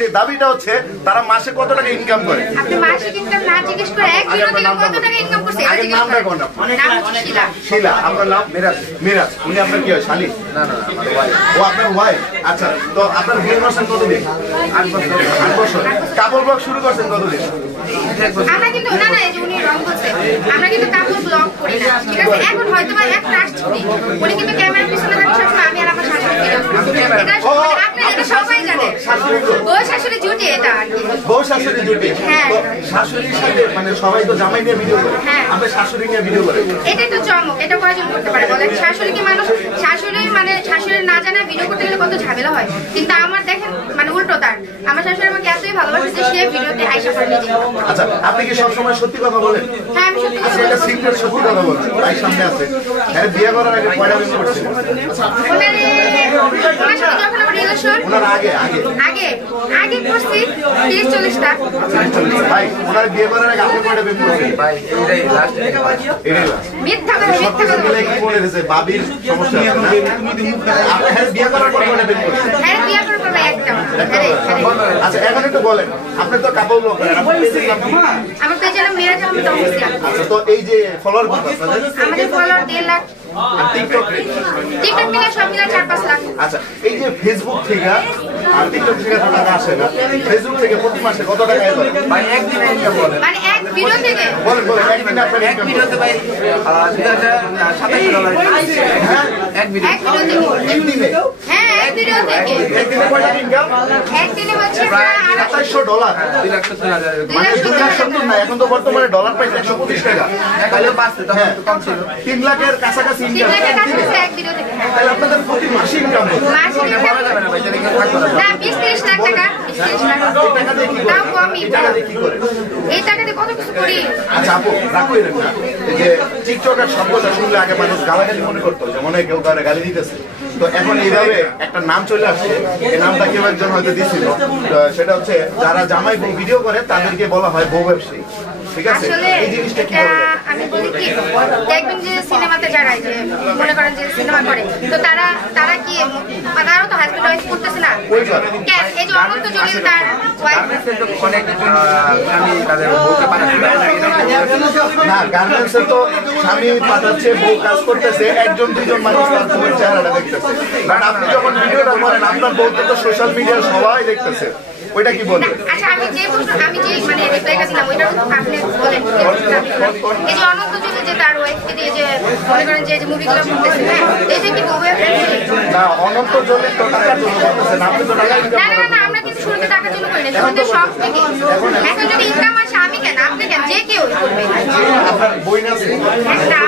সেই দাবিটা হচ্ছে তারা মাসে কত টাকা ইনকাম করে। আপনি মাসিক ইনকাম না জিজ্ঞেস করে এক ভিডিও থেকে কত টাকা ইনকাম করছে এটা জিজ্ঞেস নামটা কোন? নাম হচ্ছে শিলা। শিলা। আপনার নাম? মিরাজ। মিরাজ। উনি আপনার কি হয়? শালি? না না, আমার ওয়াইফ। ও আপনার ওয়াইফ। আচ্ছা, তো আপনার বিয়ে করছেন কতদিন? 8 বছর। 8 বছর। কাপড় ব্লগ শুরু করছেন কতদিন? আমরা কিন্তু না না, এই যে উনি রং বলছে, আমরা কিন্তু কাপড় ব্লগ করি না, ঠিক আছে? এখন হয়তো বা একটা আসছে উনি কিন্তু ক্যামেরার পিছনে থাকে সবসময়, আমি আর আমার শাশুড়ি ভিডিও করি। এটা আপনি এটা সবাই জানে, বউ শাশুড়ি জুটি এটা আর কি। বউ শাশুড়ি জুটি। তো শাশুড়ির সাথে মানে সবাই তো জামাই নিয়ে ভিডিও করে, আপনি শাশুড়ি নিয়ে ভিডিও করেন, এটাই তো চমক। এটা কয়জন করতে পারে বলেন? শাশুড়ি কি মানুষ, শাশুড়ি মানে শাশুড়ি না জানা ভিডিও করতে গেলে কত ঝামেলা হয়, কিন্তু আমার দেখেন মানে উল্টো তার, আমার শাশুড়ি আমাকে এতই ভালোবাসে যে সে ভিডিওতে আইসা করে নিজে। আচ্ছা, আপনি কি সবসময় সত্যি কথা বলেন? হ্যাঁ, আমি সত্যি কথা বলি। সিক্রেট সত্যি কথা বলছেন, তাই সামনে আছে। হ্যাঁ, বিয়ে করার আগে কয়টা বিয়ে করছেন? ওনার সাথে যখন আমার রিলেশন, ওনার আগে আগে করছি 30-40টা। ভাই, ওনার বিয়ে করার আগে আপনি কয়টা বিয়ে করছেন? ভাই, এটাই লাস্ট। মিথ্যা কথা, মিথ্যা কথা মিলে কি বলে দিয়েছে? বাবির সমস্যা আছে না? আপনি হ্যাঁ বিয়ে করার পর কয়টা বিয়ে করছেন? হ্যাঁ, বিয়ে করার পর একটা। আচ্ছা, এখন একটু বলেন, আপনি তো কাপড় ব্লগ করেন, আপনার পেজের নাম কি? আমার পেজের নাম মিরাজ আহমেদ অফিসিয়াল। আচ্ছা, তো এই যে ফলোয়ার কত আপনাদের? আমাদের ফলোয়ার 1.5 লাখ। আর টিকটক মিলে সব মিলে 4-5 লাখ। আচ্ছা, এই যে ফেসবুক থেকে আর টিকটক থেকে তো টাকা আসে না, ফেসবুক থেকে প্রতি মাসে কত টাকা আয় করেন? ভাই একদিনে ইনকাম বলেন। মানে এক ভিডিও থেকে বলেন একদিনে আপনার এক ভিডিওতে ভাই $2700। হ্যাঁ, এক ভিডিও থেকে একদিনে। হ্যাঁ, এক ভিডিও থেকে একদিনে কয় টাকা ইনকাম? একদিনে হচ্ছে প্রায় $2700। মানে 2,70,000 না, এখন তো বর্তমানে ডলার প্রাইস 125 টাকা। তাহলে 3 লাখের কাছাকাছি ইনকাম এক ভিডিও থেকে। তাহলে আপনাদের প্রতি মাসে ইনকাম কত? মাসে বলা যাবে না ভাই, এটা কি থাকবে না। 20-30 লাখ টাকা, 20-30 লাখ টাকা দিয়ে কি করে? তাও কমই। টাকা দিয়ে কি করে? এই টাকা দিয়ে কত কিছু করি। আচ্ছা আপু, রাখো এর না, এই যে টিকটকের শব্দটা শুনলে আগে মানুষ গালাগালি মনে করতো, যে মনে হয় কেউ কাউকে গালি দিতেছে, তো এখন এইভাবে একটা নাম চলে আসছে, এই নামটা কেউ একজন হয়তো দিছিল, সেটা হচ্ছে যারা জামাই বউ ভিডিও করে তাদেরকে বলা হয় বউ ব্যবসায়ী, ঠিক আছে? এই জিনিসটা কি বলবেন? আমি বলি কি, দেখবেন যে সিনেমাতে যারা যে মনে করেন যে সিনেমা করে, তো তারা কি তারাও তো হাজবেন্ড ওয়াইফ করতেছে না? কেন? এই যে অনন্ত জলিল তার ওয়াইফ আমি তাদের বউকে পাঠাচ্ছি না, গার্মেন্টসে তো স্বামী পাঠাচ্ছে, বউ কাজ করতেছে, 1-2 মানুষ তার বউয়ের চেহারাটা দেখতেছে। কারণ আপনি যখন ভিডিওটা করেন আপনার বউকে তো সোশ্যাল মিডিয়ায় সবাই দেখতেছে, ওইটা কি বলবেন? আচ্ছা, আমি যে মানে রিপ্লাইটা দিলাম ওইটা আপনি বলেন। এই যে অনন্ত জলিল যে তার ওয়াইফকে দিয়ে যে মনে করেন যে মুভিগুলো করতেছে, হ্যাঁ, এটা কি বউ না, অনন্ত জলিল তো টাকার জন্য করতেছে না, আপনি তো টাকা ইনকাম করেন। না, আমরা কিন্তু শুরুতে টাকার জন্য করি না, শুরুতে সব থেকে। এখন যদি ইনকাম আসে, আমি কেন, আপনি কেন, যে কেউ করবে। আপনার বই আছে? না,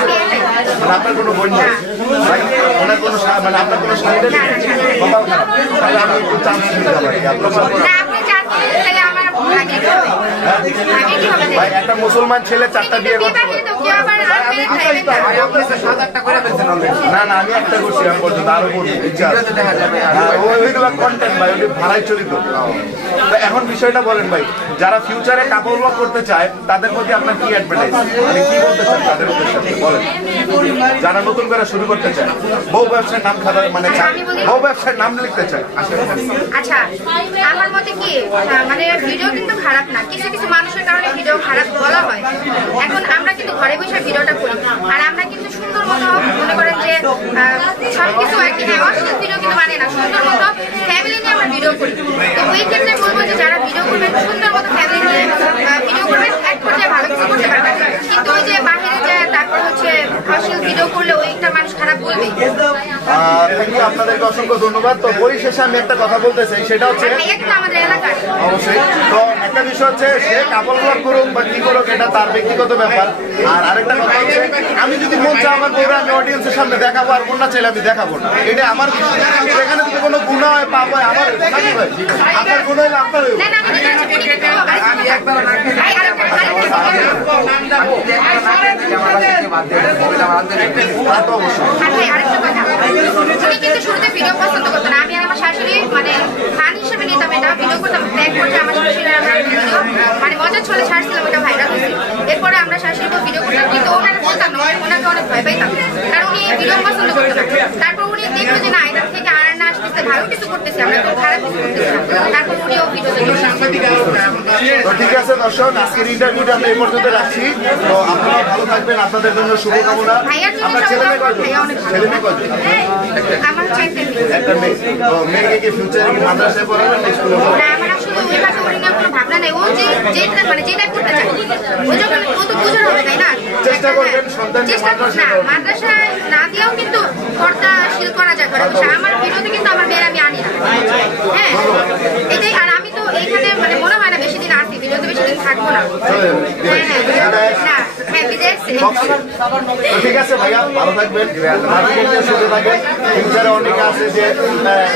আমি একাই। মানে আপনার কোনো বই নেই? ওনার কোনো মানে আপনার কোনো সাইডে কপাল খারাপ, তাহলে আমি একটু চান্স নিতে পারি আপনার। না, আপনি চান তাহলে আমার আগে কি হবে? আগে কি হবে? ভাই, একটা মুসলমান ছেলে 4টা বিয়ে করতে পারে। না না, আমি একটা করছি, আমি পর্যন্ত আরো করছি, ইচ্ছা আছে। ওইগুলো কন্টেন্ট ভাই, ওই ভাড়াই চলিত। তো এখন বিষয়টা বলেন ভাই, যারা ফিউচারে কাপড় ব্লগ করতে চায় তাদের প্রতি আপনার কি অ্যাডভাইস, মানে কি বলতে চান তাদের উদ্দেশ্যে বলেন? যারা নতুন করে শুরু করতে চায়, বউ ব্যবসার নাম খাবার মানে বউ ব্যবসার নাম লিখতে চায়। আচ্ছা, আমার মতে কি, মানে ভিডিও কিন্তু খারাপ না, কিছু কিছু মানুষের কারণে ভিডিও খারাপ বলা হয়। এখন আমরা কিন্তু ঘরে বসে ভিডিওটা করি, আর আমরা কিন্তু সুন্দর মতো মনে করেন যে সবকিছু আর কি, অশ্লীল ভিডিও কিন্তু মানে না, সুন্দর মতো ফ্যামিলি নিয়ে আমরা ভিডিও করি। তো ওই ক্ষেত্রে বলবো যে যারা ভিডিও করবেন সুন্দর মতো ফ্যামিলি নিয়ে ভিডিও করবেন, এক পর্যায়ে ভালো কিছু করতে পারবেন। কিন্তু ওই যে বাহিরে যায় তারপর হচ্ছে অশ্লীল ভিডিও করলে ওইটা মানুষ খারাপ বলবে। আপনাদেরকে অসংখ্য ধন্যবাদ। তো পরিশেষে আমি একটা কথা বলতে চাই, সেটা হচ্ছে আমাদের এলাকার অবশ্যই তো একটা বিষয় হচ্ছে সে কাপড় ব্লগ করুক বা কি করুক এটা তার ব্যক্তিগত ব্যাপার। আর আরেকটা কথা হচ্ছে, আমি যদি মন চাই আমার বউরা আমি অডিয়েন্সের সামনে দেখাবো, আর মন না চাইলে আমি দেখাবো না, এটা আমার বিষয়। এখানে যদি কোনো গুণা হয় পাপ হয় আমার, আপনার গুণ হইলে আপনার কিন্তু শুরুতে ভিডিও পছন্দ করতো না, আমি আর আমার শাশুড়ি মানে ফান হিসেবে নিতাম, এটা ভিডিও করতাম, ব্যাক করতে আমার শাশুড়ি আমরা ভিডিও মানে মজার ছলে ছাড়ছিলাম, ওটা ভাইরাল হয়েছে। এরপরে আমরা শাশুড়ি ভিডিও করতাম, কিন্তু ওনাকে বলতাম না, ওনাকে অনেক ভয় পাইতাম, কারণ উনি ভিডিও পছন্দ করতো না। তারপর উনি দেখলো যে না, এটা থেকে আর না আসতেছে ভালো কিছু করতেছি, আমরা কোনো খারাপ কিছু করতেছি না, তারপর উনিও ভিডিওতে তো ঠিক আছে দর্শক, আজকের ইন্টারভিউটা আমরা এই পর্যন্ত রাখছি। তো আপনারা ভালো থাকবেন, আপনাদের জন্য শুভকামনা। ভাইয়ার জন্য আপনার ছেলে মেয়ে কয়জন? ভাইয়া অনেক ছেলে মেয়ে কয়জন? আমার চাইতে একটা মেয়ে। তো মেয়েকে কি ফিউচারে কি মাদ্রাসায় পড়াবেন না স্কুলে পড়াবেন? না, আমার আসলে ওইভাবে ওর নিয়ে কোনো ভাবনা নেই। ও যেটা করতে চায় ওই জন্য ও তো বোঝার হবে, তাই না? চেষ্টা করবেন সন্তানকে চেষ্টা মাদ্রাসায় না, মাদ্রাসায় না দিয়েও কিন্তু পর্দাশীল করা যায় ঘরে বসে। আমার ভিডিওতে কিন্তু আমার মেয়ের আমি আনি না, হ্যাঁ এটাই। আর আমি তো এইখানে মানে মনে হয় না বেশি দিন আসি, ভিডিওতে বেশি দিন থাকবো না। হ্যাঁ বিদেশ। তো ঠিক আছে ভাইয়া, ভালো থাকবেন, সুখে থাকবেন। ফিউচারে অনেকে আছে যে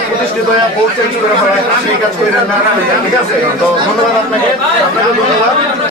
প্রতিষ্ঠিত হয়ে পোস্ট চেঞ্জ করে হয়, সেই কাজ করেন না, ঠিক আছে? তো ধন্যবাদ আপনাকে, আপনাকে ধন্যবাদ।